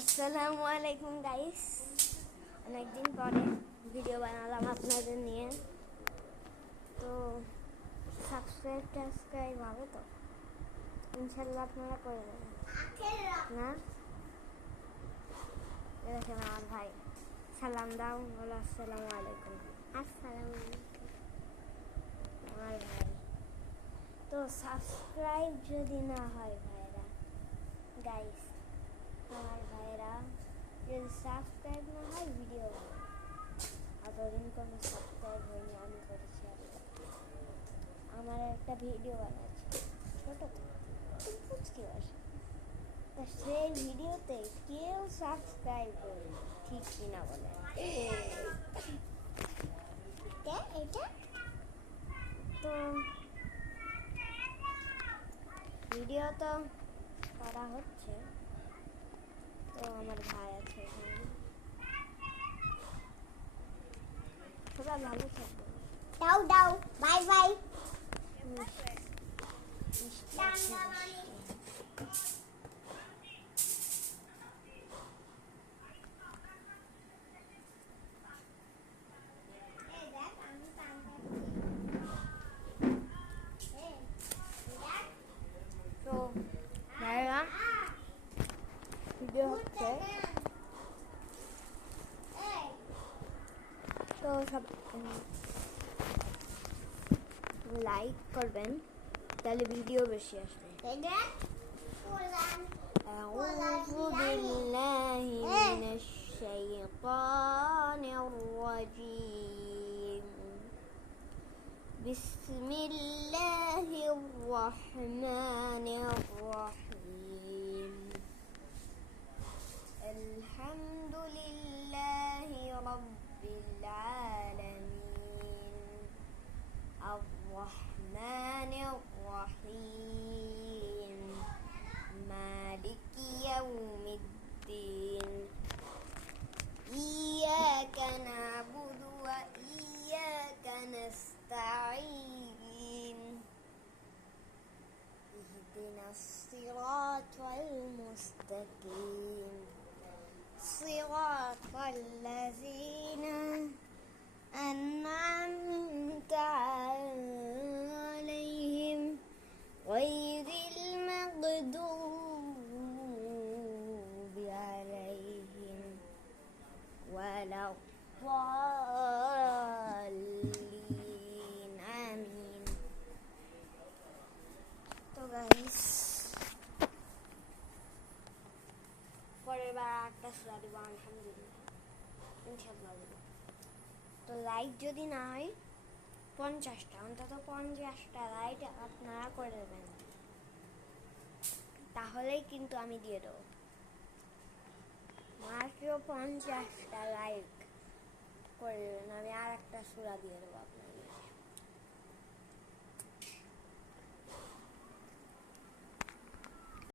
আসসালামু আলাইকুম গাইস, অনেকদিন পরে ভিডিও বানালাম আপনাদের নিয়ে। তো সাবস্ক্রাইব হবে তো ইনশাল্লাহ আপনারা করে দেবেন না? দেখেন আমার ভাই সালাম দাও, বলো আসসালামু আলাইকুম। আসসালামু আলাইকুম আমার ভাই। তো সাবস্ক্রাইব যদি না হয় ভাইরা, গাইস আমার ভাইরা, যদি সাবস্ক্রাইব না হয় ভিডিও এতদিন কোনো সাবস্ক্রাইব হয়নি, আমি করেছি। আমার একটা ভিডিও বানাচ্ছি ছোট পুচকি বাসা, তা সেই ভিডিওতে কেউ সাবস্ক্রাইব করে ঠিক কিনা বলে এটা। তো ভিডিও তো করা হচ্ছে, তো আমার ভাই আছে এখানে। সবাই ভালো থাকবে, দাও দাও, বাই বাই। তো ভাইরা ভিডিও হচ্ছে, তো সব লাইক করবেন, তাহলে ভিডিও বেশি আসবে। أعوذ بالله من الشيطان الرجيم. بسم الله الرحمن الرحيم. الحمد لله رب العالمين الرحمن الرحيم مالك يوم الدين إياك نعبد وإياك نستعين اهدنا الصراط المستقيم صراط الذين أنعمت عليهم غير المغضوب عليهم ولا الضالين آمين. তো গাইস পরের বার একটা সূরা দিব আলহামদুলিল্লাহ, ইনশাআল্লাহ দিব। তো লাইক যদি না হয় 50টা, অন্তত 50টা লাইক আপনারা করে দেবেন, তাহলেই কিন্তু আমি দিয়ে দেবো। মাত্র 50টা লাইক করে দেবেন, আমি আর একটা সূরা দিয়ে দেবো আপনাদের।